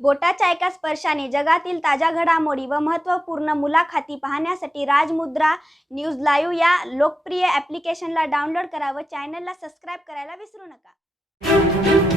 बोटाच्या एका स्पर्शाने जगातील ताज्या घडामोडी व महत्त्वपूर्ण मुलाखती पाहण्यासाठी राजमुद्रा न्यूज लाईव्ह या लोकप्रिय ॲप्लिकेशनला डाउनलोड करा व चॅनलला सबस्क्राईब करायला विसरू नका.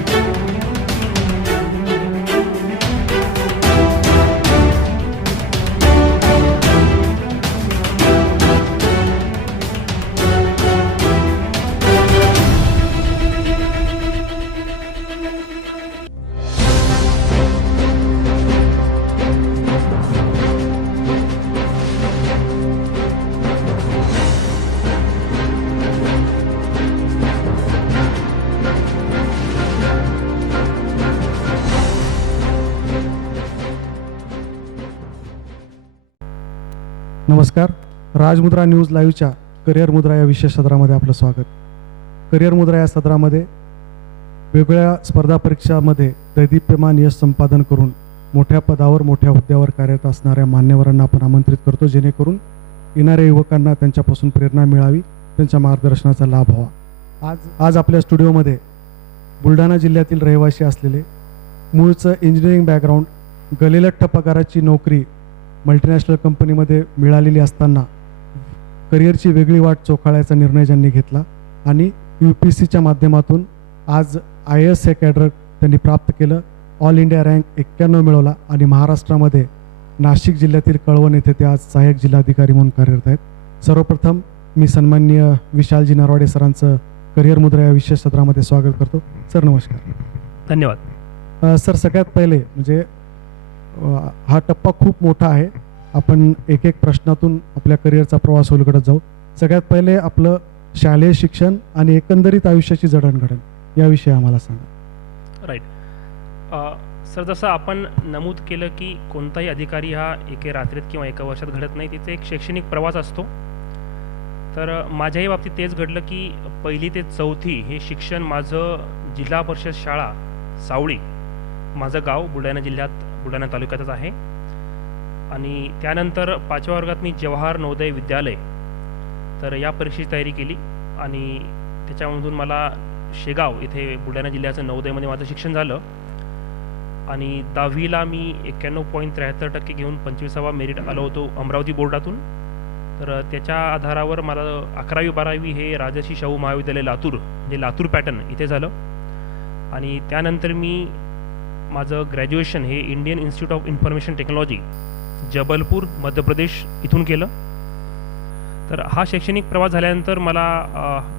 नमस्कार. राजमुद्रा न्यूज लाईव्हच्या करिअर मुद्रा या विशेष सदरामध्ये आपलं स्वागत. करिअर मुद्रा या सदरामध्ये वेगवेगळ्या स्पर्धा परीक्षामध्ये दैदिप्यमान यश संपादन करून मोठ्या पदावर मोठ्या हुद्द्यावर कार्यरत असणाऱ्या मान्यवरांना आपण आमंत्रित करतो जेणेकरून येणाऱ्या युवकांना त्यांच्यापासून प्रेरणा मिळावी त्यांच्या मार्गदर्शनाचा लाभ व्हावा. आज आज आपल्या स्टुडिओमध्ये बुलढाणा जिल्ह्यातील रहिवासी असलेले मूळचं इंजिनिअरिंग बॅकग्राऊंड गलेलठ्ठ पगाराची नोकरी मल्टीनॅशनल कंपनीमध्ये मिळालेली असताना करिअरची वेगळी वाट चोखाळायचा निर्णय ज्यांनी घेतला आणि यू पी सीच्या माध्यमातून आज आय एस हे कॅडर त्यांनी प्राप्त केलं. ऑल इंडिया रँक एक्क्याण्णव मिळवला आणि महाराष्ट्रामध्ये नाशिक जिल्ह्यातील कळवण येथे ते आज सहाय्यक जिल्हाधिकारी म्हणून कार्यरत आहेत. सर्वप्रथम मी सन्माननीय विशालजी नरवाडे सरांचं करिअर मुद्रा या विशेष सत्रामध्ये स्वागत करतो. सर नमस्कार. धन्यवाद. सर सगळ्यात पहिले म्हणजे हा टप्पा खूप मोठा आहे. आपण एक एक प्रश्नातून आपल्या करिअरचा प्रवास उलगडत जाऊ. सगळ्यात पहिले आपलं शालेय शिक्षण आणि एकंदरीत आयुष्याची जडणघडण याविषयी आम्हाला सांगा. राईट सर जसं आपण नमूद केलं की कोणताही अधिकारी हा एके रात्रीत किंवा एका वर्षात घडत नाही तिथे एक शैक्षणिक प्रवास असतो. तर माझ्याही बाबतीत तेच घडलं की पहिली ते चौथी हे शिक्षण माझं जिल्हा परिषद शाळा सावळी माझं गाव बुलढाणा जिल्ह्यात बुलढाणा तालुक्यातच आहे. आणि त्यानंतर पाचव्या वर्गात मी जवाहर नवोदय विद्यालय. तर या परीक्षेची तयारी केली आणि त्याच्यामधून मला शेगाव इथे बुलढाणा जिल्ह्याचं नवोदयमध्ये माझं शिक्षण झालं. आणि दहावीला मी एक्क्याण्णव पॉईंट त्र्याहत्तर टक्के घेऊन पंचवीसावा मेरिट आलो होतो अमरावती बोर्डातून. तर त्याच्या आधारावर मला अकरावी बारावी हे राजर्षी शाहू महाविद्यालय लातूर म्हणजे लातूर पॅटर्न इथे झालं. आणि त्यानंतर मी माझं ग्रॅज्युएशन हे Indian institute of information technology Jabalpur Madhya Pradesh इथून केलं. तर हा शैक्षणिक प्रवास झाल्यानंतर मला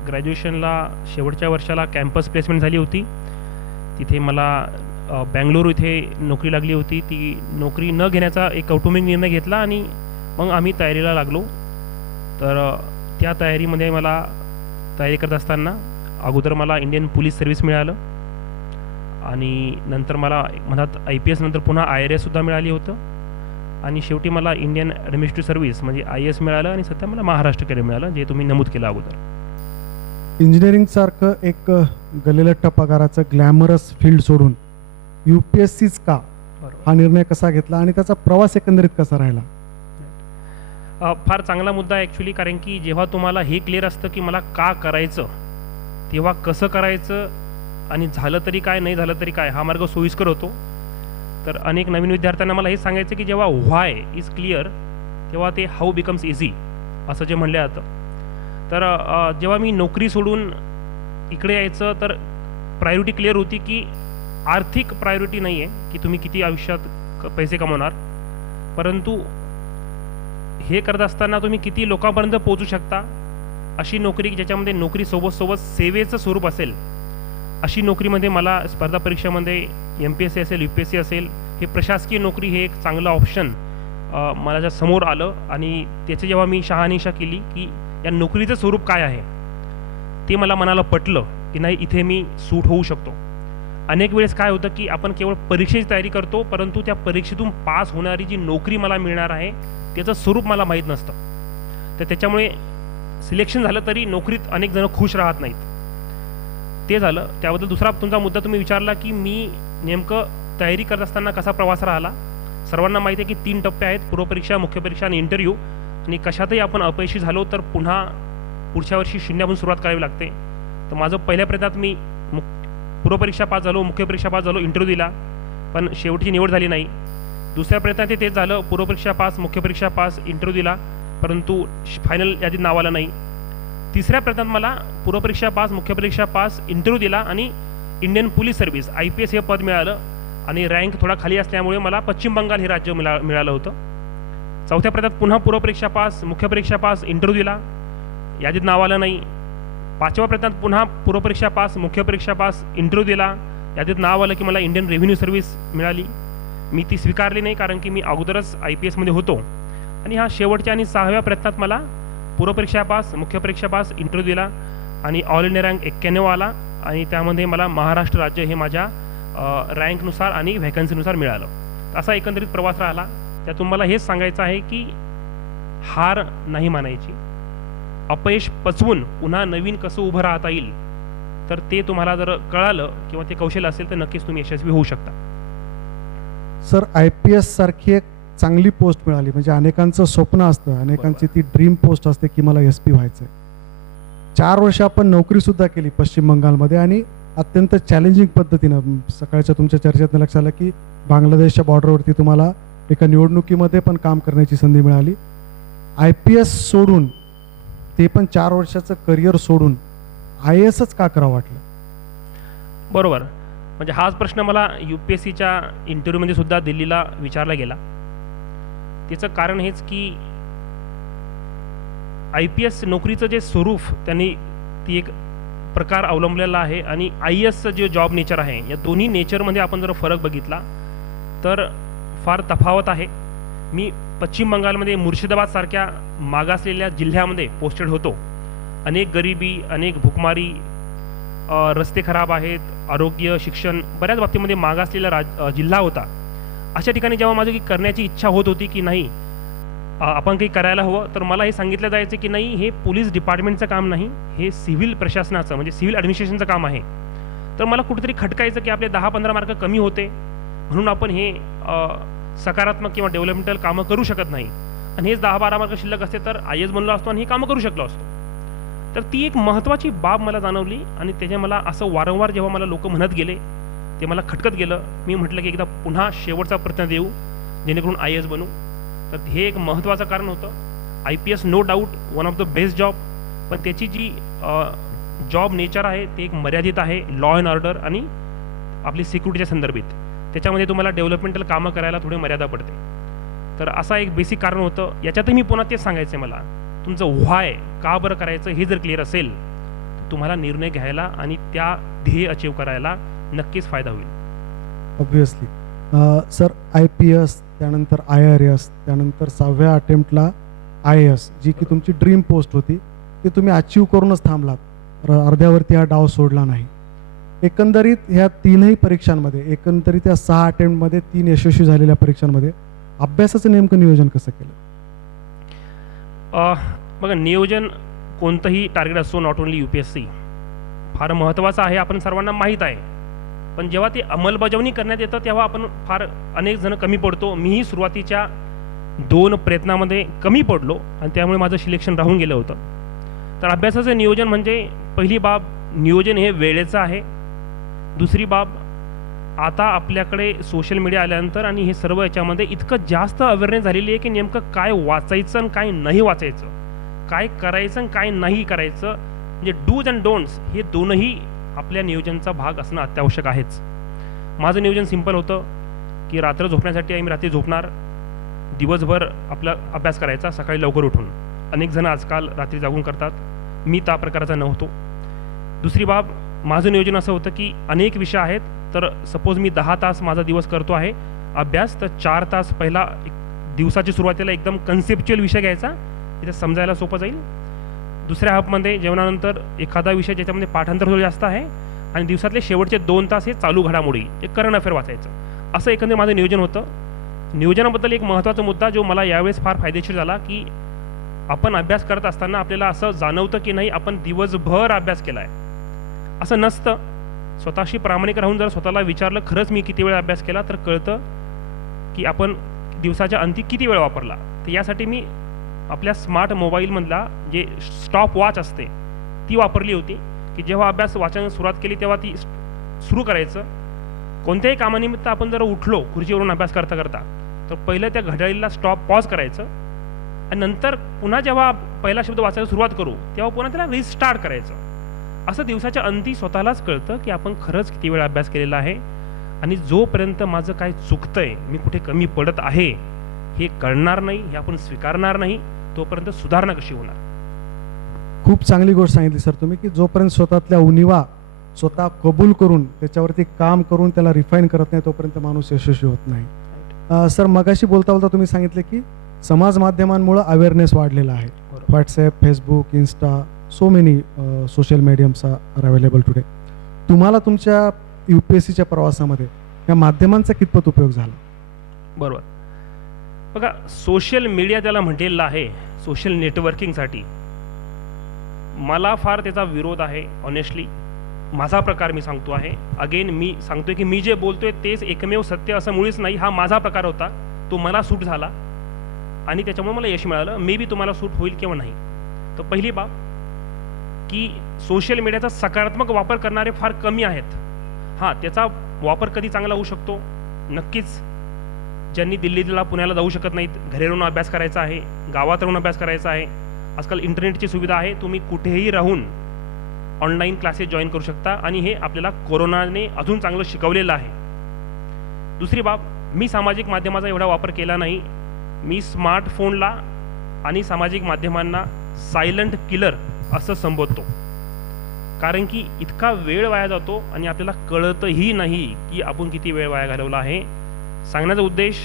ग्रॅज्युएशनला शेवटच्या वर्षाला कॅम्पस प्लेसमेंट झाली होती. तिथे मला बँगलोर इथे नोकरी लागली होती. ती नोकरी न घेण्याचा एक कौटुंबिक निर्णय घेतला आणि मग आम्ही तयारीला लागलो. तर त्या तयारीमध्ये मला तयारी करत असताना अगोदर मला इंडियन पोलीस सर्व्हिस मिळालं. आणि नंतर मला म्हणत आय पी एस नंतर पुन्हा आय आर एससुद्धा मिळाली होतं. आणि शेवटी मला इंडियन ॲडमिनिस्ट्रेटिव्ह सर्व्हिस म्हणजे आय एस मिळालं आणि सध्या मला महाराष्ट्र कॅडर मिळालं जे तुम्ही नमूद केलं अगोदर. इंजिनिअरिंग सारखं एक अ, गलेलठ्ठ पगाराचं ग्लॅमरस फील्ड सोडून यू पी एस सीच का? हा निर्णय कसा घेतला आणि त्याचा प्रवास एकंदरीत कसा राहिला? फार चांगला मुद्दा ॲक्च्युली कारण की जेव्हा तुम्हाला हे क्लिअर असतं की मला का करायचं तेव्हा कसं करायचं आणि झालं तरी काय नाही झालं तरी काय हा मार्ग सोयीस्कर होतो. तर अनेक नवीन विद्यार्थ्यांना मला हे सांगायचं की जेव्हा व्हाय इज क्लिअर तेव्हा ते हाऊ बिकम्स इझी असं जे म्हणलं जातं. तर जेव्हा मी नोकरी सोडून इकडे यायचं तर प्रायोरिटी क्लिअर होती की आर्थिक प्रायोरिटी नाही आहे की तुम्ही किती आयुष्यात क- पैसे कमवणार. परंतु हे करत असताना तुम्ही किती लोकांपर्यंत पोहोचू शकता अशी नोकरी की ज्याच्यामध्ये नोकरी सोबत सोबत सेवेचं स्वरूप असेल अशी नोकरीमध्ये मला स्पर्धा परीक्षेमध्ये एम पी एस सी असेल यू पी एस सी असेल हे प्रशासकीय नोकरी हे एक चांगलं ऑप्शन मला ज्या समोर आलं आणि त्याची जेव्हा मी शहानिशा केली की या नोकरीचं स्वरूप काय आहे ते मला मनाला पटलं की नाही इथे मी सूट होऊ शकतो. अनेक वेळेस काय होतं की आपण केवळ परीक्षेची तयारी करतो परंतु त्या परीक्षेतून पास होणारी जी नोकरी मला मिळणार आहे त्याचं स्वरूप मला माहीत नसतं. तर त्याच्यामुळे सिलेक्शन झालं तरी नोकरीत अनेक जण खुश राहत नाहीत. ते झालं. त्याबद्दल दुसरा तुमचा मुद्दा तुम्ही विचारला की मी नेमकं तयारी करत असताना कसा प्रवास राहिला? सर्वांना माहिती आहे की तीन टप्पे आहेत. पूर्वपरीक्षा मुख्य परीक्षा आणि इंटरव्ह्यू आणि कशातही आपण अपयशी झालो तर पुन्हा पुढच्या वर्षी शून्यापासून सुरुवात करावी लागते. तर माझं पहिल्या प्रयत्नात मी मु पूर्वपरीक्षा पास झालो मुख्य परीक्षा पास झालो इंटरव्ह्यू दिला. पण शेवटची निवड झाली नाही. दुसऱ्या प्रयत्नात ते तेच झालं. पूर्वपरीक्षा पास मुख्य परीक्षा पास इंटरव्ह्यू दिला. परंतु फायनल यादीत नाव आलं नाही. तिसऱ्या प्रयत्नात मला पूर्वपरीक्षा पास मुख्य परीक्षा पास इंटरव्ह्यू दिला आणि Indian police service I P S हे पद मिळालं. आणि रँक थोडा खाली असल्यामुळे मला पश्चिम बंगाल हे राज्य मिळा मिळालं होतं. चौथ्या प्रयत्नात पुन्हा पूर्वपरीक्षा पास मुख्य परीक्षा पास इंटरव्ह्यू दिला. यादीत नाव आलं नाही. पाचव्या प्रयत्नात पुन्हा पूर्वपरीक्षा पास मुख्य परीक्षा पास इंटरव्ह्यू दिला. यादीत नाव आलं की मला इंडियन रेव्हेन्यू सर्व्हिस मिळाली. मी ती स्वीकारली नाही कारण की मी अगोदरच आय पी एसमध्ये होतो. आणि हा शेवटच्या आणि सहाव्या प्रयत्नात मला पूर्वपरीक्षा पास मुख्य परीक्षा पास इंटरव्ह्यू दिला. आणि ऑल इंडिया रँक एक्क्याण्णव आला आणि त्यामध्ये मला महाराष्ट्र राज्य हे माझ्या रँकनुसार आणि व्हॅकन्सीनुसार मिळालं. असा एकंदरीत प्रवास राहिला. त्यातून मला हेच सांगायचं आहे की हार नाही मानायची. अपयश पचवून पुन्हा नवीन कसं उभं राहता येईल तर ते तुम्हाला जर कळालं किंवा ते कौशल्य असेल तर नक्कीच तुम्ही यशस्वी होऊ शकता. सर आय पी एस सारखी एक चांगली पोस्ट मिळाली. म्हणजे अनेकांचं स्वप्न असतं. अनेकांची ती ड्रीम पोस्ट असते की मला एस पी व्हायचं चार वर्ष आपण नोकरीसुद्धा केली पश्चिम बंगालमध्ये आणि अत्यंत चॅलेंजिंग पद्धतीनं सकाळच्या तुमच्या चर्चेतनं लक्षात आलं की बांगलादेशच्या बॉर्डरवरती तुम्हाला एका निवडणुकीमध्ये पण काम करण्याची संधी मिळाली. आय पी एस सोडून ते पण चार वर्षाचं करिअर सोडून आय एसच का करावं वाटलं? बरोबर. म्हणजे हाच प्रश्न मला यू पी एस सीच्या इंटरव्ह्यूमध्ये सुद्धा दिल्लीला विचारला गेला. त्याचं कारण हेच की आय पी एस नोकरीचं जे स्वरूप त्यांनी ती एक प्रकार अवलंबलेला आहे आणि आय एसचं जे जॉब नेचर आहे या दोन्ही नेचरमध्ये आपण जर फरक बघितला तर फार तफावत आहे. मी पश्चिम बंगालमध्ये मुर्शिदाबादसारख्या मागासलेल्या जिल्ह्यामध्ये पोस्टेड होतो. अनेक गरिबी अनेक भुकमारी रस्ते खराब आहेत आरोग्य शिक्षण बऱ्याच बाबतीमध्ये मागासलेला राज जिल्हा होता. अशा ठिकाणी जेव्हा माझी करण्याची इच्छा होत होती की नाही आपण काही करायला हवं तर मला हे सांगितलं जायचं की नाही हे पोलीस डिपार्टमेंटचं काम नाही हे सिव्हिल प्रशासनाचं म्हणजे सिव्हिल ॲडमिनिस्ट्रेशनचं काम आहे. तर मला कुठेतरी खटकायचं की आपले दहा पंधरा मार्क कमी होते म्हणून आपण हे सकारात्मक किंवा डेव्हलपमेंटल कामं करू शकत नाही. आणि हेच दहा बारा मार्क शिल्लक असते तर आय एस बनलो असतो आणि हे कामं करू शकलो असतो. तर ती एक महत्त्वाची बाब मला जाणवली आणि त्याच्या मला असं वारंवार जेव्हा मला लोक म्हणत गेले ते मला खटकत गेलं. मी म्हटलं की एकदा पुन्हा शेवटचा प्रयत्न देऊ जेणेकरून आय एस बनू. तर हे एक महत्त्वाचं कारण होतं. I P S no doubt one of the best job पण त्याची जी जॉब नेचर आहे ते एक मर्यादित आहे लॉ अँड ऑर्डर आणि आपली सिक्युरिटीच्या संदर्भित. त्याच्यामध्ये तुम्हाला डेव्हलपमेंटल कामं करायला थोडी मर्यादा पडते. तर असा एक बेसिक कारण होतं. याच्यातही मी पुन्हा तेच सांगायचं आहे मला. तुमचं व्हाय का बरं करायचं हे जर क्लिअर असेल तर तुम्हाला निर्णय घ्यायला आणि त्या ध्येय अचीव करायला नक्कीच फायदा होईल. Obviously sir I P S त्यानंतर आय आर एस त्यानंतर सहाव्या अटेम्प्टला आय एस जी की तुमची ड्रीम पोस्ट होती ती तुम्ही अचीव करूनच थांबलात. अर्ध्यावरती हा डाव सोडला नाही. एकंदरीत ह्या तीनही परीक्षांमध्ये एकंदरीत या सहा अटेम्प्टमध्ये तीन यशस्वी झालेल्या परीक्षांमध्ये अभ्यासाचं नेमकं नियोजन कसं केलं? बघा नियोजन कोणतंही टार्गेट असतो not only U P S C फार महत्त्वाचं आहे आपण सर्वांना माहीत आहे. पण जेव्हा ते अंमलबजावणी करण्यात येतं तेव्हा आपण फार अनेक जण कमी पडतो. मीही सुरुवातीच्या दोन प्रयत्नामध्ये कमी पडलो आणि त्यामुळे माझं सिलेक्शन राहून गेलं होतं. तर अभ्यासाचं नियोजन म्हणजे पहिली बाब नियोजन हे वेळेचं आहे. दुसरी बाब आता आपल्याकडे सोशल मीडिया आल्यानंतर आणि हे सर्व याच्यामध्ये इतकं जास्त अवेअरनेस झालेली आहे की नेमकं काय वाचायचं आणि काय नाही वाचायचं. काय करायचं आणि काय नाही करायचं. म्हणजे डूज अँड डोंट्स हे दोनही आपल्या नियोजनचा भाग असणं अत्यावश्यक आहेच. माझं नियोजन सिंपल होतं की रात्र झोपण्यासाठी आम्ही रात्री झोपणार. दिवसभर आपला अभ्यास करायचा सकाळी लवकर उठून. अनेक जण आजकाल रात्री जागून करतात. मी त्या प्रकारचा नव्हतो दुसरी बाब माझं नियोजन असं होतं की अनेक विषय आहेत तर सपोज मी दहा तास माझा दिवस करतो आहे. अभ्यास तर चार तास पहिला एक दिवसाची सुरुवातीला एकदम कन्सेप्च्युअल विषय घ्यायचा. तिथे समजायला सोपं जाईल. दुसऱ्या हाफमध्ये जेवणानंतर एखादा विषय ज्याच्यामध्ये पाठांतर थोडं जास्त आहे आणि दिवसातले शेवटचे दोन तास हे चालू घडामोडी एक करंट अफेअर वाचायचं. असं एकंदरीत माझं नियोजन होतं. नियोजनाबद्दल एक महत्त्वाचा मुद्दा जो मला यावेळेस फार फायदेशीर झाला की आपण अभ्यास करत असताना आपल्याला असं जाणवतं की नाही आपण दिवसभर अभ्यास केला आहे असं नसतं. स्वतःशी प्रामाणिक राहून जर स्वतःला विचारलं खरंच मी किती वेळ अभ्यास केला तर कळतं की आपण दिवसाच्या अंती किती वेळ वापरला. तर यासाठी मी आपल्या स्मार्ट मोबाईलमधला जे स्टॉप वॉच असते ती वापरली होती. की जेव्हा अभ्यास वाचन सुरुवात केली तेव्हा ती सुरू करायचं. कोणत्याही कामानिमित्त आपण जर उठलो खुर्चीवरून अभ्यास करता करता तर पहिलं त्या घड्याळीला स्टॉप पॉज करायचं. आणि नंतर पुन्हा जेव्हा पहिला शब्द वाचायला सुरुवात करू तेव्हा पुन्हा त्याला रिस्टार्ट करायचं. असं दिवसाच्या अंती स्वतःलाच कळतं की आपण खरंच किती वेळ अभ्यास केलेला आहे. आणि जोपर्यंत माझं काय चुकतंय मी कुठे कमी पडत आहे हे कळणार नाही हे आपण स्वीकारणार नाही तोपर्यंत सुधारणा कशी होणार? खूप चांगली गोष्ट सांगितली सर तुम्ही की जोपर्यंत स्वतःतल्या उणिवा स्वतः कबूल करून त्याच्यावरती काम करून त्याला रिफाईन करत नाही तोपर्यंत माणूस यशस्वी होत नाही. सर मगाशी बोलता बोलता तुम्ही सांगितले की समाज माध्यमांमुळे अवेअरनेस वाढलेला आहे. WhatsApp Facebook Insta so many social mediums are available today तुम्हाला तुमच्या यू पी एस सीच्या प्रवासामध्ये या माध्यमांचा कितपत उपयोग झाला? बरोबर. बघा सोशल मीडिया त्याला म्हटलेलं आहे सोशल नेटवर्किंगसाठी मला फार त्याचा विरोध आहे ऑनेस्टली माझा प्रकार मी सांगतो आहे. अगेन मी सांगतोय की मी जे बोलतोय तेच एकमेव सत्य असं मुळीच नाही. हा माझा प्रकार होता. तो मला सूट झाला. आणि त्याच्यामुळे मला यश मिळालं. मे बी तुम्हाला सूट होईल किंवा नाही. तर पहिली बाब की सोशल मीडियाचा सकारात्मक वापर करणारे फार कमी आहेत. हां त्याचा वापर कधी चांगला होऊ शकतो? नक्कीच. ज्यांनी दिल्लीला पुण्याला जाऊ शकत नाहीत घरी राहून अभ्यास करायचा आहे गावात राहून अभ्यास करायचा आहे आजकाल इंटरनेटची सुविधा आहे तुम्ही कुठेही राहून ऑनलाईन क्लासेस जॉईन करू शकता आणि हे आपल्याला कोरोनाने अजून चांगलं शिकवलेलं आहे. दुसरी बाब मी सामाजिक माध्यमाचा एवढा वापर केला नाही. मी स्मार्टफोनला आणि सामाजिक माध्यमांना सायलंट किलर असं संबोधतो. कारण की इतका वेळ वाया जातो आणि आपल्याला कळतही नाही की आपण किती वेळ वाया घालवला आहे. सांगण्याचा उद्देश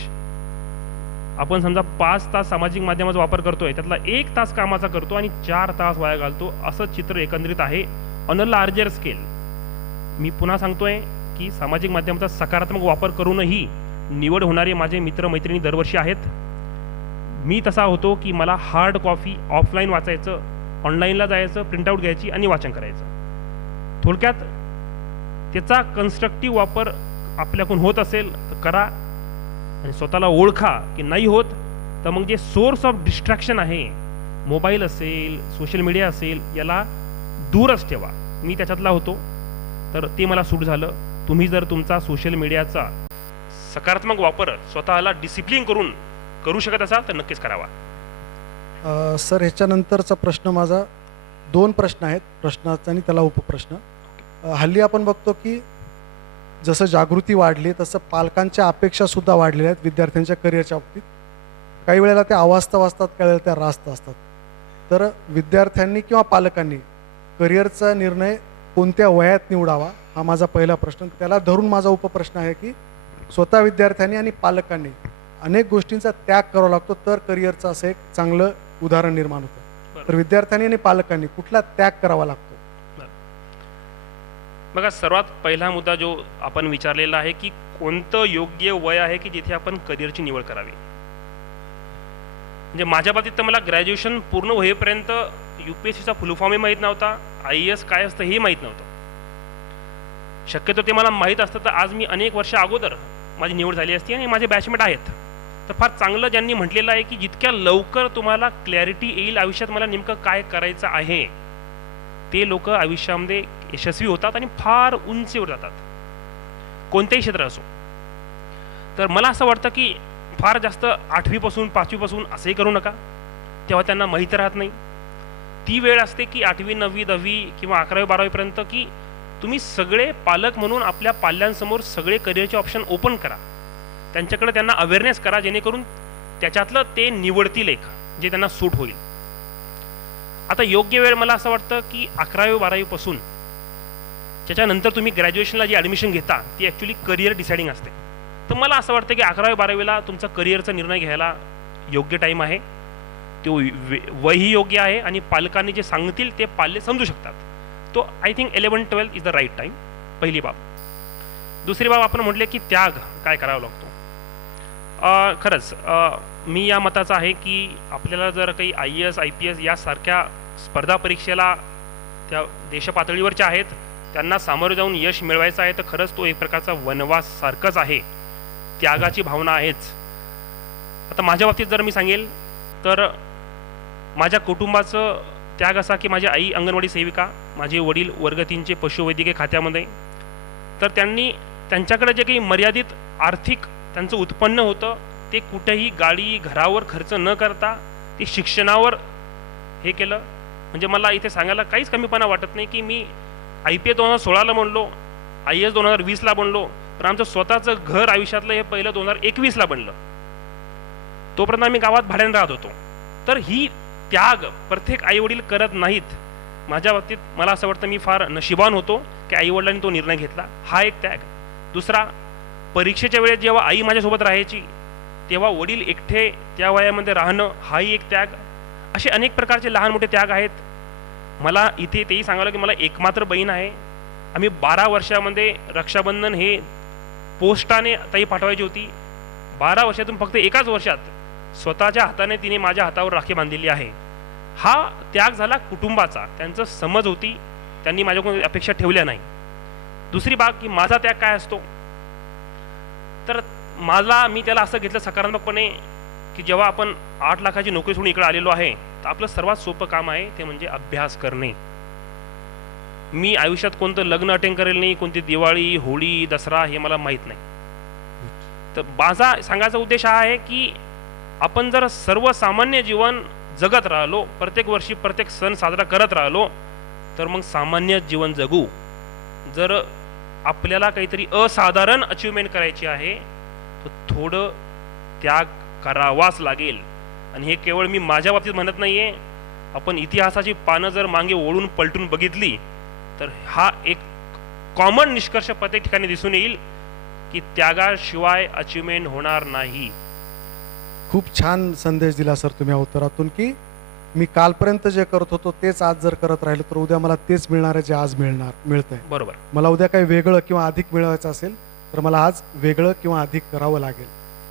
आपण समजा पाच तास सामाजिक माध्यमाचा वापर करतोय त्यातला एक तास कामाचा करतो आणि चार तास वाया घालतो असं चित्र एकंदरीत आहे. अनल अ लार्जर स्केल मी पुन्हा सांगतोय की सामाजिक माध्यमाचा सकारात्मक वापर करूनही निवड होणारे माझे मित्र मैत्रिणी दरवर्षी आहेत. मी तसा होतो की मला हार्ड कॉफी ऑफलाईन वाचायचं ऑनलाईनला जायचं प्रिंटआउट घ्यायची आणि वाचन करायचं. थोडक्यात त्याचा कन्स्ट्रक्टिव्ह वापर आपल्याकडून होत असेल तर करा. आणि स्वतःला ओळखा की नाही होत तर मग जे सोर्स ऑफ डिस्ट्रॅक्शन आहे मोबाईल असेल सोशल मीडिया असेल याला दूरच ठेवा. मी त्याच्यातला होतो. तर ते मला सूट झालं. तुम्ही जर तुमचा सोशल मीडियाचा सकारात्मक वापर स्वतःला डिसिप्लिन करून करू शकत असाल तर नक्कीच करावा. सर ह्याच्यानंतरचा प्रश्न माझा दोन प्रश्न आहेत. प्रश्नाचा आणि त्याला उपप्रश्न. हल्ली आपण बघतो की जसं जागृती वाढली तसं पालकांच्या अपेक्षासुद्धा वाढलेल्या आहेत विद्यार्थ्यांच्या करिअरच्या बाबतीत. काही वेळेला त्या अवास्तव असतात काही वेळेला त्या रास्त असतात. तर विद्यार्थ्यांनी किंवा पालकांनी करिअरचा निर्णय कोणत्या वयात निवडावा हा माझा पहिला प्रश्न. त्याला धरून माझा उपप्रश्न आहे की स्वतः विद्यार्थ्यांनी आणि पालकांनी अनेक गोष्टींचा त्याग करावा लागतो तर करिअरचं असं एक चांगलं उदाहरण निर्माण होतं. तर विद्यार्थ्यांनी आणि पालकांनी कुठला त्याग करावा लागतो? बघा सर्वात पहिला मुद्दा जो आपण विचारलेला आहे की कोणतं योग्य वय आहे की जिथे आपण करिअरची निवड करावी? म्हणजे माझ्या बाबतीत तर मला ग्रॅज्युएशन पूर्ण होईपर्यंत यू पी एस सीचा फुलफॉर्मही माहीत नव्हता आय एस काय असतं हे माहीत नव्हतं. शक्यतो ते मला माहीत असतं तर आज मी अनेक वर्ष अगोदर माझी निवड झाली असती आणि माझे बॅचमेट आहेत. तर फार चांगलं ज्यांनी म्हटलेलं आहे की जितक्या लवकर तुम्हाला क्लॅरिटी येईल आयुष्यात मला नेमकं काय करायचं आहे ते लोक आयुष्यामध्ये यशस्वी होतात आणि फार उंचीवर जातात. कोणतेही क्षेत्र असो. तर मला असं वाटतं की फार जास्त आठवीपासून पाचवीपासून असंही करू नका. तेव्हा त्यांना माहीत राहत नाही. ती वेळ असते की आठवी नववी दहावी किंवा अकरावी बारावीपर्यंत की तुम्ही सगळे पालक म्हणून आपल्या पाल्यांसमोर सगळे करिअरचे ऑप्शन ओपन करा. त्यांच्याकडे त्यांना अवेअरनेस करा जेणेकरून त्याच्यातलं ते निवडतील एक जे त्यांना सूट होईल. आता योग्य वेळ मला असं वाटतं की अकरावी बारावीपासून त्याच्यानंतर तुम्ही ग्रॅज्युएशनला जी ॲडमिशन घेता ती ॲक्च्युली करिअर डिसाइडिंग असते. तर मला असं वाटतं की अकरावी बारावीला तुमचा करिअरचा निर्णय घ्यायला योग्य टाईम आहे. तो वे- वयही योग्य आहे आणि पालकांनी जे सांगतील ते पाल्य समजू शकतात. तो I think eleven twelfth is the right time पहिली बाब. दुसरी बाब आपण म्हटले की त्याग काय करावा लागतो? खरंच मी या मताचा आहे की आपल्याला जर काही I S I P S यासारख्या स्पर्धा परीक्षेला त्या देशपातळीवरच्या आहेत. त्यांना सामोरं जाऊन यश मिळवायचं आहे तर खरंच तो एक प्रकारचा वनवास सारखंच आहे. त्यागाची भावना आहेच. आता माझ्या बाबतीत जर मी सांगेल तर माझ्या कुटुंबाचं त्याग असा की माझी आई अंगणवाडी सेविका माझे वडील वर्गतींचे पशुवैद्यकीय खात्यामध्ये. तर त्यांनी त्यांच्याकडे जे काही मर्यादित आर्थिक त्यांचं उत्पन्न होतं ते कुठेही गाडी घरावर खर्च न करता ते शिक्षणावर हे केलं. म्हणजे मला इथे सांगायला काहीच कमीपणा वाटत नाही की मी आय पी ए दोन हजार सोळाला बनलो आय एस दोन हजार वीसला बनलो तर आमचं स्वतःचं घर आयुष्यातलं हे पहिलं दोन हजार एकवीसला बनलं. तोपर्यंत आम्ही गावात भाड्याने राहत होतो. तर ही त्याग प्रत्येक आईवडील करत नाहीत. माझ्या बाबतीत मला असं वाटतं मी फार नशिबान होतो की आईवडिलांनी तो निर्णय घेतला. हा एक त्याग. दुसरा परीक्षेच्या वेळेस जेव्हा आई माझ्यासोबत राहायची तेव्हा वडील एकटे त्या वयामध्ये राहणं हाही एक त्याग. असे अनेक प्रकारचे लहान मोठे त्याग आहेत. मला इथे तेही सांगायला की मला एकमात्र बहीण आहे. आम्ही बारा वर्षामध्ये रक्षाबंधन हे पोस्टाने ताई पाठवायची होती. बारा वर्षातून फक्त एकाच वर्षात स्वतःच्या हाताने तिने माझ्या हातावर राखी बांधलेली आहे. हा त्याग झाला कुटुंबाचा. त्यांचं समज होती. त्यांनी माझ्याकडून अपेक्षा ठेवल्या नाही. दुसरी बाब की माझा त्याग काय असतो? तर मला मी त्याला असं घेतलं सकारात्मकपणे की जेव्हा आपण आठ लाखाची नोकरी सोडून इकडे आलेलो आहे तर आपलं सर्वात सोपं काम आहे ते म्हणजे अभ्यास करणे. मी आयुष्यात कोणतं लग्न अटेंड करेल नाही कोणती दिवाळी होळी दसरा हे मला माहीत नाही. तर माझा सांगायचा उद्देश हा आहे की आपण जर सर्वसामान्य जीवन जगत राहिलो प्रत्येक वर्षी प्रत्येक सण साजरा करत राहिलो तर मग सामान्य जीवन जगू. जर आपल्याला काहीतरी असाधारण अचिव्हमेंट करायची आहे तर थोडं त्याग करावाच लागेल. आणि हे केवळ मी माझ्या बाबतीत म्हणत नाही आहे आपण इतिहासाची पानं जर मागे ओढून पलटून बघितली तर हा एक कॉमन निष्कर्ष प्रत्येक ठिकाणी दिसून येईल की त्यागाशिवाय अचिव्हमेंट होणार नाही. खूप छान संदेश दिला सर तुम्ही या उत्तरातून की मी कालपर्यंत जे करत होतो तेच आज जर करत राहिलो तर उद्या मला तेच मिळणार आहे जे आज मिळणार मिळतंय. बरोबर. मला उद्या काही वेगळं किंवा अधिक मिळवायचं असेल तर मला आज वेगळं किंवा अधिक करावं लागेल.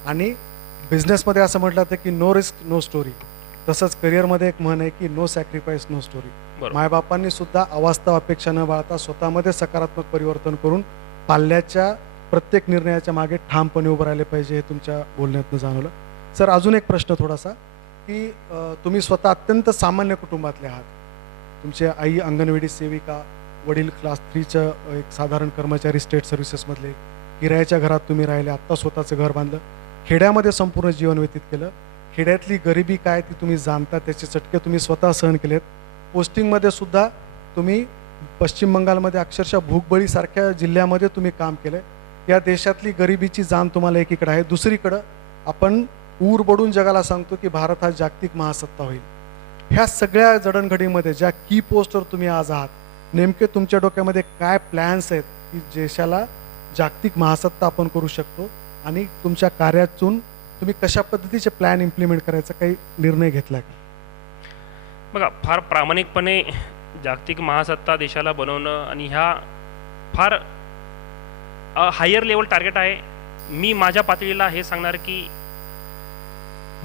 आणि बिझनेसमध्ये असं म्हटलं जातं की नो रिस्क नो स्टोरी तसंच करिअरमध्ये एक म्हण आहे की नो सॅक्रिफाईस नो स्टोरी मायबापांनी सुद्धा अवास्तव अपेक्षा न बाळता स्वतःमध्ये सकारात्मक परिवर्तन करून पाल्याच्या प्रत्येक निर्णयाच्या मागे ठामपणे उभं राहिले पाहिजे हे तुमच्या बोलण्यातनं जाणवलं. सर अजून एक प्रश्न थोडासा की तुम्ही स्वतः अत्यंत सामान्य कुटुंबातले आहात. तुमची आई अंगणवाडी सेविका वडील क्लास थ्रीचं एक साधारण कर्मचारी स्टेट सर्व्हिसेसमधले किरायाच्या घरात तुम्ही राहिले आत्ता स्वतःचं घर बांधलं. खेड्यामध्ये संपूर्ण जीवन व्यतीत केलं. खेड्यातली गरिबी काय ती तुम्ही जाणता त्याचे चटके तुम्ही स्वतः सहन केलेत. पोस्टिंगमध्ये सुद्धा तुम्ही पश्चिम बंगालमध्ये अक्षरशः भूकबळीसारख्या जिल्ह्यामध्ये तुम्ही काम केलं या देशातली गरिबीची जाण तुम्हाला एकीकडे आहे. दुसरीकडं आपण ऊर बडून जगाला सांगतो की भारत हा जागतिक महासत्ता होईल. ह्या सगळ्या जडणघडीमध्ये ज्या की पोस्टवर तुम्ही आज आहात नेमके तुमच्या डोक्यामध्ये काय प्लॅन्स आहेत की देशाला जागतिक महासत्ता आपण करू शकतो? आणि तुमच्या कार्यातून तुम्ही कशा पद्धतीचे प्लॅन इम्प्लिमेंट करायचा काही निर्णय घेतला का? बघा फार प्रामाणिकपणे जागतिक महासत्ता देशाला बनवणं आणि ह्या फार हायर लेवल टार्गेट आहे. मी माझ्या पातळीला हे सांगणार की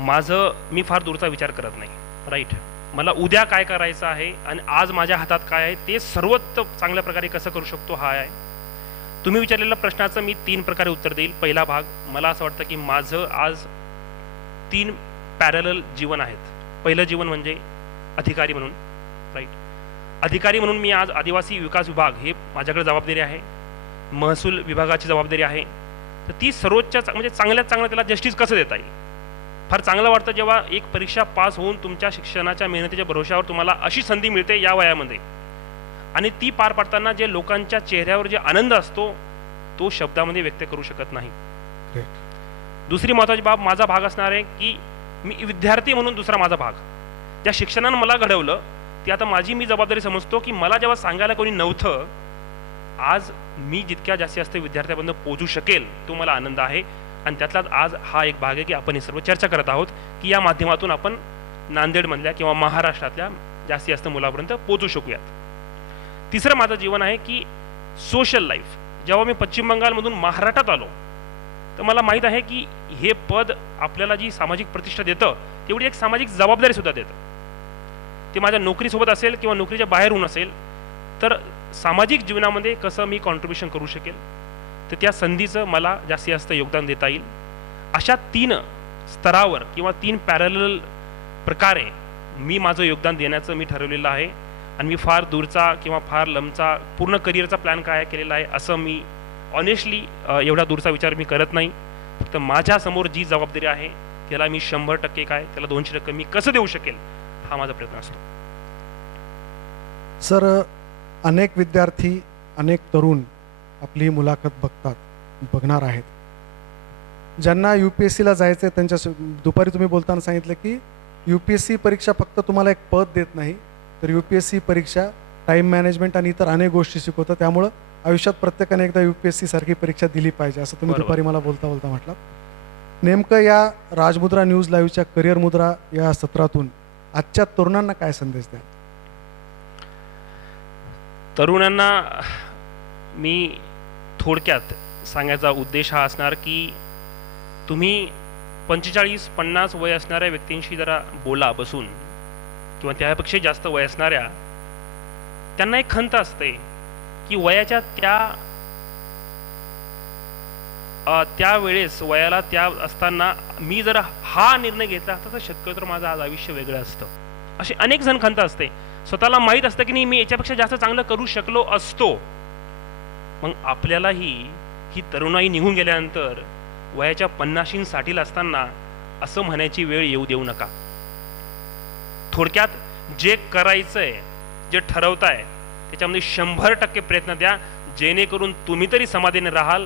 माझं मी फार दूरचा विचार करत नाही. राईट मला उद्या काय करायचं आहे आणि आज माझ्या हातात काय आहे ते सर्वोत्तम चांगल्या प्रकारे कसं करू शकतो हा आहे. तुम्ही विचारलेल्या प्रश्नाचं मी तीन प्रकारे उत्तर देईल. पहिला भाग मला असं वाटतं की माझं आज तीन पॅरल जीवन आहेत. पहिलं जीवन म्हणजे अधिकारी म्हणून राईट अधिकारी म्हणून मी आज आदिवासी विकास विभाग हे माझ्याकडे जबाबदारी आहे. महसूल विभागाची जबाबदारी आहे. तर ती सर्वोच्च म्हणजे चांगल्यात चांगलं त्याला जस्टिस कसं देता येईल? फार चांगलं वाटतं जेव्हा एक परीक्षा पास होऊन तुमच्या शिक्षणाच्या मेहनतीच्या भरोशावर तुम्हाला अशी संधी मिळते या वयामध्ये. आणि ती पार पाडताना जे लोकांच्या चेहऱ्यावर जे आनंद असतो तो शब्दामध्ये व्यक्त करू शकत नाही. दुसरी महत्त्वाची बाब माझा भाग असणार आहे की मी विद्यार्थी म्हणून दुसरा माझा भाग. ज्या शिक्षणानं मला घडवलं ती आता माझी मी जबाबदारी समजतो की मला जेव्हा सांगायला कोणी नव्हतं आज मी जितक्या जास्तीत जास्त विद्यार्थ्यापर्यंत पोहोचू शकेल तो मला आनंद आहे. आणि त्यातलाच आज हा एक भाग आहे की आपण हे सर्व चर्चा करत आहोत की या माध्यमातून आपण नांदेडमधल्या किंवा महाराष्ट्रातल्या जास्तीत जास्त मुलापर्यंत पोहोचू शकूयात. तिसरं माझं जीवन आहे की सोशल लाईफ जेव्हा मी पश्चिम बंगालमधून महाराष्ट्रात आलो तर मला माहीत आहे की हे पद आपल्याला जी सामाजिक प्रतिष्ठा देतं तेवढी एक सामाजिक जबाबदारी सुद्धा देतं. ते माझ्या नोकरीसोबत असेल किंवा नोकरीच्या बाहेरून असेल तर सामाजिक जीवनामध्ये कसं मी कॉन्ट्रीब्युशन करू शकेल तर त्या संधीचं मला जास्तीत जास्त योगदान देता येईल. अशा तीन स्तरावर किंवा तीन पॅरल प्रकारे मी माझं योगदान देण्याचं मी ठरवलेलं आहे. आणि मी फार दूरचा किंवा फार लंबचा पूर्ण करिअरचा प्लॅन काय केलेला आहे असं मी ऑनेस्टली एवढा दूरचा विचार मी करत नाही. फक्त माझ्यासमोर जी जबाबदारी आहे त्याला मी शंभर टक्के काय त्याला दोनशे टक्के मी कसं देऊ शकेल हा माझा प्रयत्न असतो. सर अनेक विद्यार्थी अनेक तरुण आपली मुलाखत बघतात बघणार आहेत. ज्यांना यू पी एस सीला जायचं आहे त्यांच्या दुपारी तुम्ही बोलताना सांगितलं की यू पी एस सी परीक्षा फक्त तुम्हाला एक पद देत नाही तर यू पी एस सी परीक्षा टाईम मॅनेजमेंट आणि इतर अनेक गोष्टी शिकवतं त्यामुळं आयुष्यात प्रत्येकाने एकदा यू पी एस सी सारखी परीक्षा दिली पाहिजे असं तुम्ही. दुपारी मला बोलता बोलता म्हटलं. नेमकं या राजमुद्रा न्यूज लाईव्हच्या करिअर मुद्रा या सत्रातून आजच्या तरुणांना काय संदेश द्या तरुणांना मी थोडक्यात सांगायचा उद्देश हा असणार की तुम्ही पंचेचाळीस पन्नास वय असणाऱ्या व्यक्तींशी जरा बोला बसून. किंवा त्यापेक्षा जास्त वय असणाऱ्या त्यांना एक खंत असते की वयाच्या त्या त्यावेळेस वयाला त्या असताना मी जर हा निर्णय घेतला असता तर शक्यतो तर माझं आज आयुष्य वेगळं असतं. असे अनेक जण खंत असते. स्वतःला माहीत असतं की नाही मी याच्यापेक्षा जास्त चांगलं करू शकलो असतो. मग आपल्यालाही ही तरुणाई निघून गेल्यानंतर वयाच्या पन्नाशीं साठीला असताना असं म्हणायची वेळ येऊ देऊ नका. थोडक्यात जे करायचं आहे जे ठरवताय त्याच्यामध्ये शंभर टक्के प्रयत्न द्या. जेणेकरून तुम्ही तरी समाधीने राहाल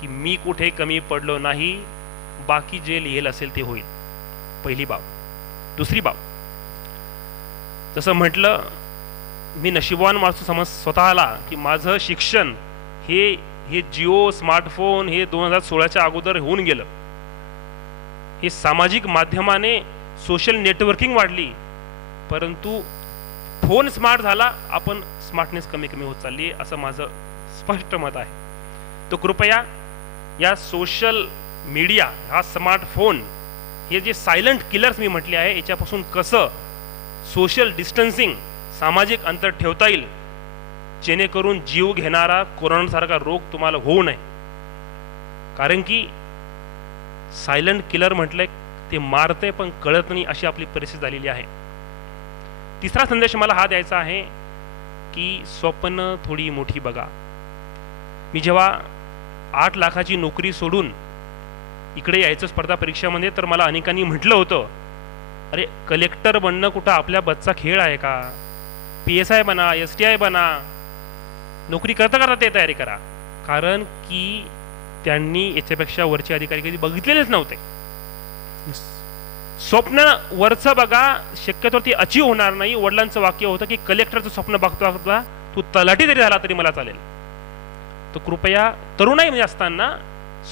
की मी कुठे कमी पडलो नाही बाकी जे लिहिलं असेल ते होईल. पहिली बाब. दुसरी बाब. जसं म्हटलं मी नशिबवान माणूस समज स्वतःला की माझं शिक्षण हे हे जिओ स्मार्टफोन हे दोन हजार सोळाच्या अगोदर होऊन गेलं. हे सामाजिक माध्यमाने सोशल नेटवर्किंग वाढली. परंतु फोन स्मार्ट झाला आपण स्मार्टनेस कमी कमी होत चालली आहे असं माझं स्पष्ट मत आहे. तो कृपया या सोशल मीडिया हा स्मार्टफोन हे जे सायलंट किलर्स मी म्हटले आहे याच्यापासून कसं सोशल डिस्टन्सिंग सामाजिक अंतर ठेवता येईल जेणेकरून जीव घेणारा कोरोनासारखा रोग तुम्हाला होऊ नये. कारण की सायलंट किलर म्हटलंय ते मारते पण कळत नाही अशी आपली परिस्थिती झालेली आहे. तिसरा संदेश मला हा द्यायचा आहे की स्वप्न थोडी मोठी बघा. मी जेव्हा आठ लाखाची नोकरी सोडून इकडे यायचं स्पर्धा परीक्षामध्ये तर मला अनेकांनी म्हटलं होतं अरे कलेक्टर बनणं कुठं आपल्या बच्चा खेळ आहे का? पी एस आय बना एस टी आय बना. नोकरी करता करता ते तयारी करा. कारण की त्यांनी याच्यापेक्षा वरचे अधिकारी कधी बघितलेलेच नव्हते. स्वप्न वरचं बघा शक्यतो ती अचीव होणार नाही. वडिलांचं वाक्य होतं की कलेक्टरचं स्वप्न बघता बघता तू तलाठी जरी झाला तरी मला चालेल. तर कृपया तरुणाई म्हणजे असताना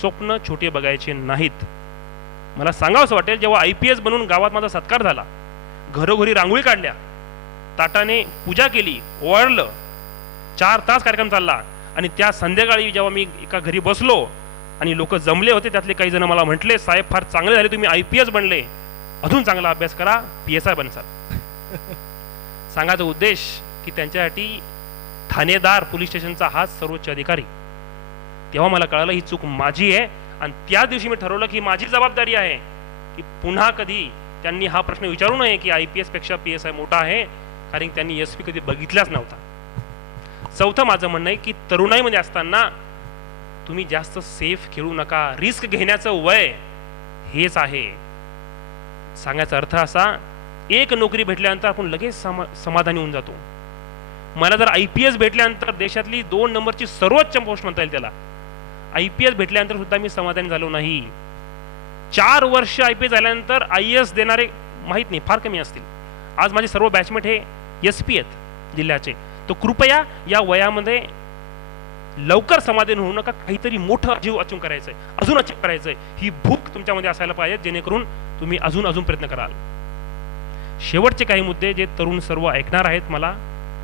स्वप्न छोटे बघायचे नाहीत. मला सांगावंसं वाटेल जेव्हा आय पी एस बनून गावात माझा सत्कार झाला घरोघरी रांगोळी काढल्या ताटाने पूजा केली ओवाळलं चार तास कार्यक्रम चालला आणि त्या संध्याकाळी जेव्हा मी एका घरी बसलो आणि लोक जमले होते त्यातले काही जण मला म्हटले साहेब फार चांगले झाले तुम्ही आय पी एस बनले. अजून चांगला अभ्यास करा पी एस आय बनसाल. सांगायचा उद्देश की त्यांच्यासाठी ठाणेदार पोलीस स्टेशनचा हा सर्वोच्च अधिकारी. तेव्हा मला कळालं ही चूक माझी आहे आणि त्या दिवशी मी ठरवलं की माझी जबाबदारी आहे की पुन्हा कधी त्यांनी हा प्रश्न विचारू नये की आय पी एसपेक्षा पी एस आय मोठा आहे कारण त्यांनी एस पी कधी बघितलाच नव्हता. चौथं माझं म्हणणं आहे की तरुणाईमध्ये असताना तुम्ही जास्त सेफ खेळू नका. रिस्क घेण्याचं वय हेच आहे. सांगायचा अर्थ असा एक नोकरी भेटल्यानंतर आपण लगेच समा समाधानी होऊन जातो. मला जर आय पी एस भेटल्यानंतर देशातली दोन नंबरची सर्वोच्च पोस्ट म्हणता येईल त्याला. आय पी एस भेटल्यानंतर सुद्धा मी समाधानी झालो नाही. चार वर्ष आय पी एस झाल्यानंतर आय एस देणारे माहीत नाही फार कमी असतील. आज माझे सर्व बॅचमेट हे एस पी आहेत जिल्ह्याचे. तो कृपया या वयामध्ये लवकर समाधान होऊ नका. काहीतरी मोठं अचीव करायचं करायचंय अजून अचीव करायचंय. ही भूक तुमच्यामध्ये असायला पाहिजे जेणेकरून तुम्ही अजून अजून प्रयत्न कराल. शेवटचे काही मुद्दे जे तरुण सर्व ऐकणार आहेत मला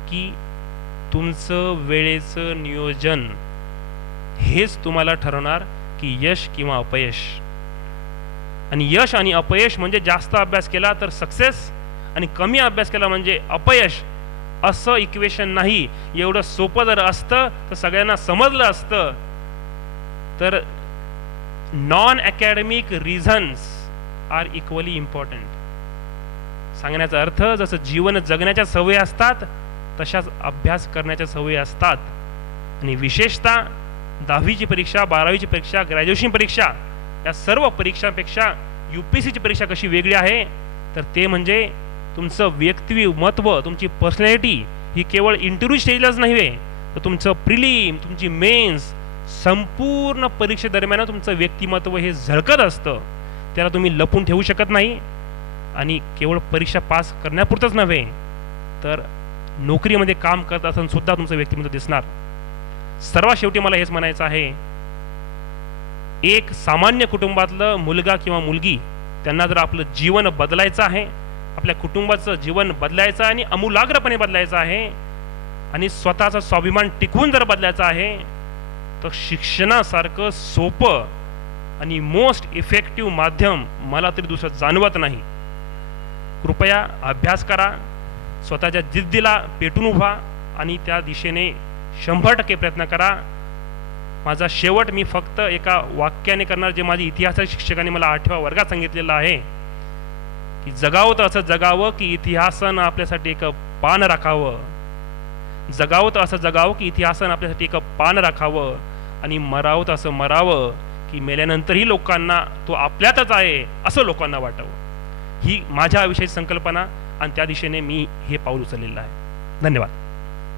की तुमचं वेळेचं नियोजन हेच तुम्हाला ठरवणार की यश किंवा अपयश. आणि यश आणि अपयश म्हणजे जास्त अभ्यास केला तर सक्सेस आणि कमी अभ्यास केला म्हणजे अपयश असं इक्वेशन नाही. एवढं सोपं जर असतं तर सगळ्यांना समजलं असतं. तर non academic reasons are equally important सांगण्याचा अर्थ जसं जीवन जगण्याच्या सवयी असतात तशाच अभ्यास करण्याच्या सवयी असतात. आणि विशेषतः दहावीची परीक्षा बारावीची परीक्षा ग्रॅज्युएशन परीक्षा या सर्व परीक्षांपेक्षा यू पी सीची परीक्षा कशी वेगळी आहे तर ते म्हणजे तुमचं व्यक्तिमत्व तुमची पर्सनॅलिटी ही केवळ इंटरव्ह्यू स्टेजलाच नव्हे तर तुमचं प्रिलिम तुमची मेन्स संपूर्ण परीक्षेदरम्यान तुमचं व्यक्तिमत्व हे झळकत असतं. त्याला तुम्ही लपून ठेवू शकत नाही आणि केवळ परीक्षा पास करण्यापुरतंच नव्हे तर नोकरीमध्ये काम करत असताना सुद्धा तुमचं व्यक्तिमत्व दिसणार. सर्वात शेवटी मला हेच म्हणायचं आहे एक सामान्य कुटुंबातलं मुलगा किंवा मुलगी त्यांना जर आपलं जीवन बदलायचं आहे आपल्या कुटुंबाचं जीवन बदलायचं आणि अमूलाग्रपणे बदलायचं आहे आणि स्वतःचा स्वाभिमान टिकवून जर बदलायचा आहे तर शिक्षणासारखं सोपं आणि मोस्ट इफेक्टिव्ह माध्यम मला तरी दुसरं जाणवत नाही. कृपया अभ्यास करा स्वतःच्या जिद्दीला पेटून उभा आणि त्या दिशेने शंभर टक्के प्रयत्न करा. माझा शेवट मी फक्त एका वाक्याने करणार जे माझे इतिहासाच्या शिक्षकाने मला आठव्या वर्गात सांगितलेलं आहे की जगावं तर असं जगावं की इतिहासानं आपल्यासाठी एक पान राखावं. जगावं तर असं जगावं की इतिहासानं आपल्यासाठी एक पान राखावं आणि मरावं तर असं मरावं. की मेल्यानंतरही लोकांना तो आपल्यातच आहे असं लोकांना वाटावं. ही माझ्या आयुष्याची संकल्पना आणि त्या दिशेने मी हे पाऊल उचललेलं आहे. धन्यवाद.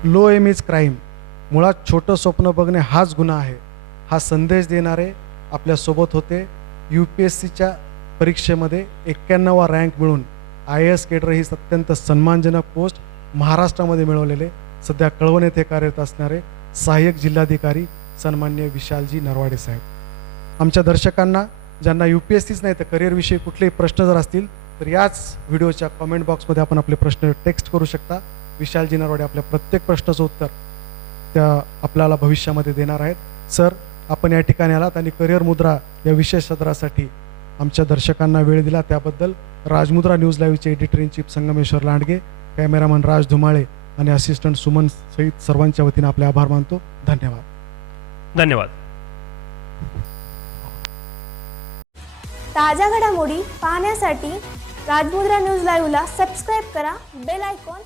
लो एम इज क्राईम मुळात छोटं स्वप्न बघणे हाच गुन्हा आहे. हा संदेश देणारे आपल्यासोबत होते यू पी एस सीच्या परीक्षेमध्ये एक्क्याण्णवा रँक मिळून आय एस केडर ही अत्यंत सन्मानजनक पोस्ट महाराष्ट्रामध्ये मिळवलेले. सध्या कळवण येथे कार्यरत असणारे सहाय्यक जिल्हाधिकारी सन्मान्य विशालजी नरवाडे साहेब. आमच्या दर्शकांना ज्यांना यू पी एस सीच नाही तर करिअरविषयी कुठलेही प्रश्न जर असतील तर याच व्हिडिओच्या कमेंट बॉक्समध्ये आपण आपले प्रश्न टेक्स्ट करू शकता. विशालजी नरवाडे आपल्या प्रत्येक प्रश्नाचं उत्तर त्या आपल्याला भविष्यामध्ये देणार आहेत. सर आपण या ठिकाणी आलात आणि करिअर मुद्रा या विशेष सदरासाठी आमच्या दर्शकांना वेळ दिला. त्याबद्दल Rajmudra news लाईव्हचे editor in chief Sangmeshwar Landge cameraman Raj Dhumale आणि असिस्टंट सुमन सहित सर्वांच्या वतीने आपले आभार मानतो. धन्यवाद. धन्यवाद. ताज्या घडामोडी पाहण्यासाठी राजमुद्रा न्यूज लाईव्हला सबस्क्राईब करा बेल आयकॉन